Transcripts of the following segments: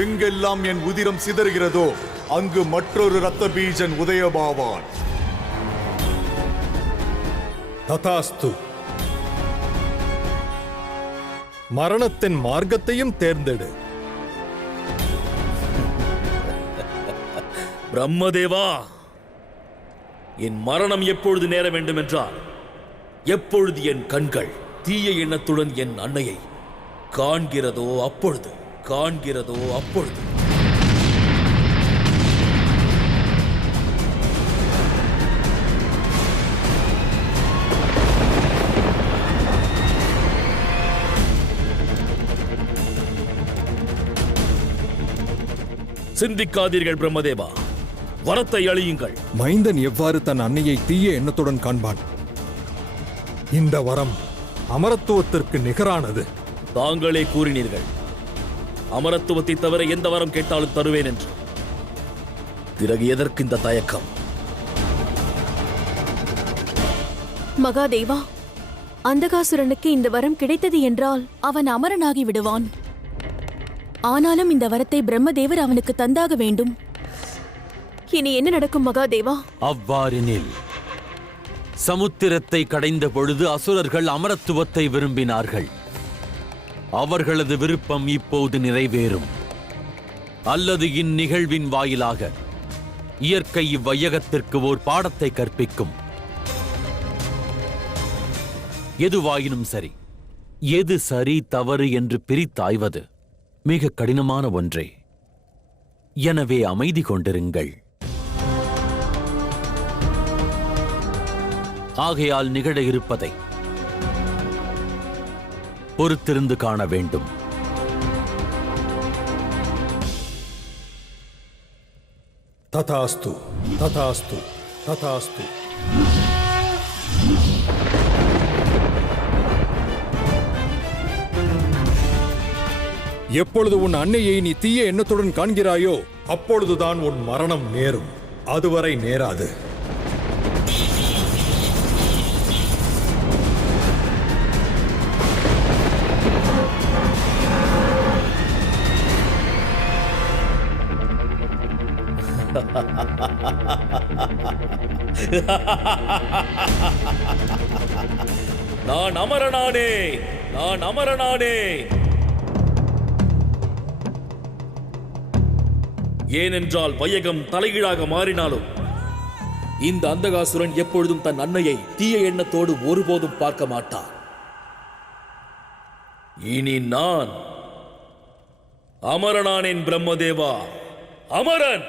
எங்கெல்லாம் என் உதிரம் சிதறுகிறதோ அங்கு மற்றொரு இரத்த பீஜன் உதயமாவான். ததாஸ்து. மரணத்தின் மார்க்கத்தையும் தேர்ந்தெடு. பிரம்மதேவா, என் மரணம் எப்பொழுது நேர வேண்டும் என்றால், எப்பொழுது என் கண்கள் தீய எண்ணத்துடன் என் அன்னையை காண்கிறதோ அப்பொழுது. சிந்திக்காதீர்கள் பிரம்மதேவா, வரத்தை அழியுங்கள். மைந்தன் எவ்வாறு தன் அன்னையை தீய எண்ணத்துடன் காண்பான்? இந்த வரம் அமரத்துவத்திற்கு நிகரானது. தாங்களே கூறினீர்கள், அமரத்துவத்தை தவிர எந்த வரம் கேட்டாலும் தருவேன் என்று. பிறகு எதற்கு இந்த தயக்கம்? மகாதேவா, அந்தகாசுரனுக்கு இந்த வரம் கிடைத்தது என்றால் அவன் அமரனாகி விடுவான். ஆனாலும் இந்த வரத்தை பிரம்மதேவர் அவனுக்கு தந்தாக வேண்டும். இனி என்ன நடக்கும் மகாதேவா? அவ்வாறெனில் சமுத்திரத்தை கடைந்த பொழுது அசுரர்கள் அமரத்துவத்தை விரும்பினார்கள். அவர்களது விருப்பம் இப்போது நிறைவேறும். அல்லது இந்நிகழ்வின் வாயிலாக இயற்கை இவ்வையகத்திற்கு ஓர் பாடத்தை கற்பிக்கும். எதுவாயினும் சரி, எது சரி தவறு என்று பிரித்தாய்வது மிக கடினமான ஒன்றே. எனவே அமைதி கொண்டிருங்கள். ஆகையால் நிகழ இருப்பதை பொறுத்திருந்து காண வேண்டும். ததாஸ்து, ததாஸ்து, ததாஸ்து. எப்பொழுது உன் அன்னையை நீ தீய எண்ணத்துடன் காண்கிறாயோ அப்பொழுதுதான் உன் மரணம் நேரும். அதுவரை நேராது. நான் அமரனானே, நான் அமரனானே. ஏனென்றால் வையகம் தலைகீழாக மாறினாலும் இந்த அந்தகாசுரன் எப்பொழுதும் தன் அன்னையை தீய எண்ணத்தோடு ஒருபோதும் பார்க்க மாட்டான். இனி நான் அமரனானேன் பிரம்மதேவா, அமரன்.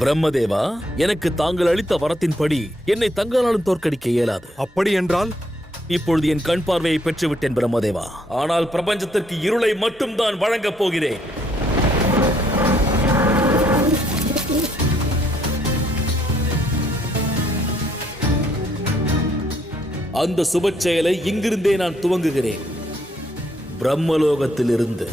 பிரம்மதேவா, எனக்கு தாங்கள் அளித்த வரத்தின்படி என்னை தங்களாலும் தோற்கடிக்க இயலாது. அப்படி என்றால் இப்பொழுது என் கண் பார்வையை பெற்றுவிட்டேன் பிரம்மதேவா. ஆனால் பிரபஞ்சத்திற்கு இருளை மட்டும் தான் வழங்கப் போகிறேன். அந்த சுப செயலை இங்கிருந்தே நான் துவங்குகிறேன். பிரம்மலோகத்திலிருந்து